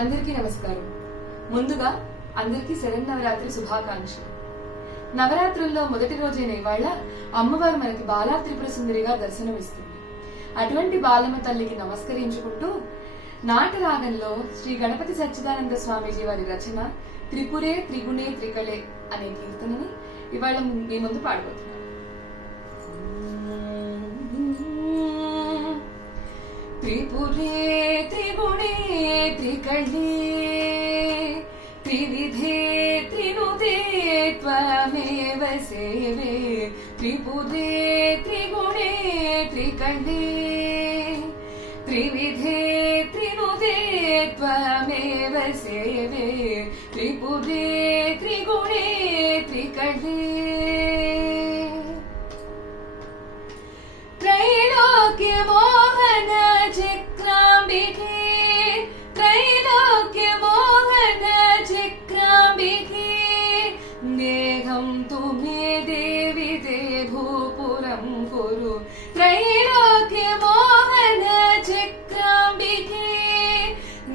అందరికీ నమస్కారం. ముందుగా అందరికీ శరన్నవరాత్రి శుభాకాంక్షలు. నవరాత్రుల్లో మొదటి రోజైన ఇవాళ అమ్మవారు మనకి బాలా త్రిపుర సుందరిగా దర్శనమిస్తుంది. అటువంటి బాలమ్మ తల్లికి నమస్కరించుకుంటూ నాట రాగంలో శ్రీ గణపతి సచ్చిదానంద స్వామీజీ వారి రచన త్రిపురే త్రిగుణే త్రికళే అనే కీర్తనని ఇవాళ మీ ముందు పాడబోతున్నాను. త్రిపురే త్రిగుణే త్రికళే త్రివిధే త్రినుతే త్వమేవ సేవే త్రిపురే త్రిగుణే త్రికళే త్రివిధే త్రినుతే త్వమేవ సేవే త్రిపురే త్రిగుణే త్రికళే त्रैलोक्य मोहन चक्राम्बिके त्रैलोक्य मोहन चक्राम्बिके देहं तु मे देवि ते भूपुरं कुरु त्रैलोक्य मोहन चक्राम्बिके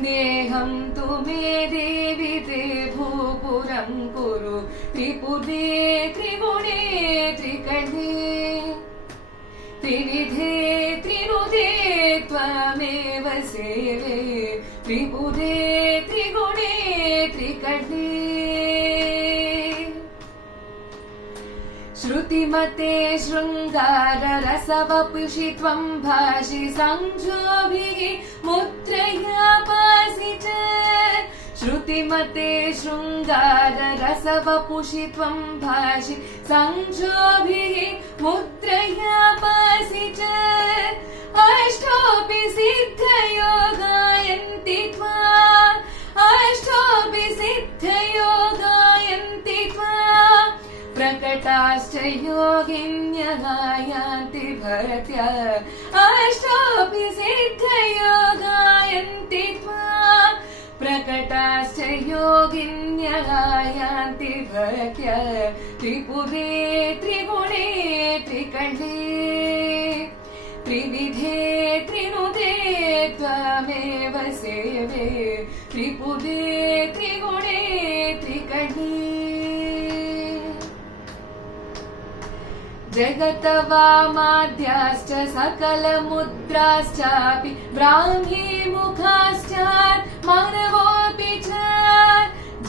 देहं तु मे देवि ते भूपुरं कुरु त्रिपुरे त्रिगुणे त्रिकళే त्रिविधे त्रिनुते त्वमेव सेवे त्रिपुरे त्रिगुणे त्रिकళే श्रुतिमते शृङ्गार रसवपुषि त्वं भाषि संजोभिः मुद्रया पासि च श्रुतिमते शृङ्गार रसवपुषि त्वं भाषि संजोभिः मुद्रया पासि च अष्टोऽपि सिद्धयो गायन्ति त्वाम् अष्टोऽपि सिद्धयो गायन्ति त्वाम् प्रकटाश्च योगिन्यः यान्ति भरत्या अष्टोऽपि सिद्धयो गायन्ति त्वाम् प्रकटाश्च योगिन्यः यान्ति भरत्या त्रिपुरे त्रिगुणे त्रिकళే त्रिविधे त्रिनुते त्वमेव सेवे त्रिपुरे त्रिगुणे त्रिकళే जगतवामाद्याश्च सकलमुद्राश्चापि ब्राह्मी मुखाश्च मानवोऽपि च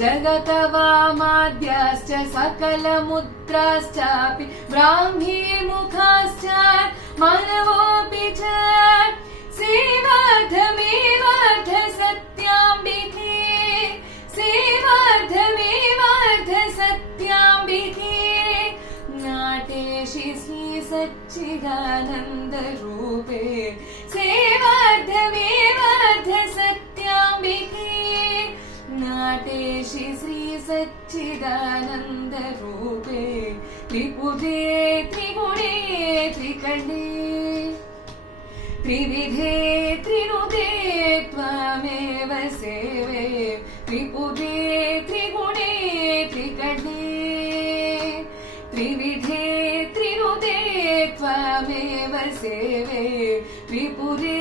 जगतवामाद्याश्च सकलमुद्राश्चापि ब्राह्मी मुखाश्च मानवोऽपि च सेवार्थमेवार्थ सत्याम्बिके सेवार्थमेवार्थ सत्याम्बिके नाटेशि श्री सच्चिदानन्द रूपे सेवार्थमेवार्थ सत्याम्बिके नाटेशि श्री सच्चिदानन्द रूपे त्रिपुरे त्रिगुणे त्रिकళే त्रिविधे त्रिनुते त्वमेव सेवे त्रिपुरे त्रिगुणे त्रिकళే त्रिविधे त्रिनुते त्वमेव सेवे त्रिपुरे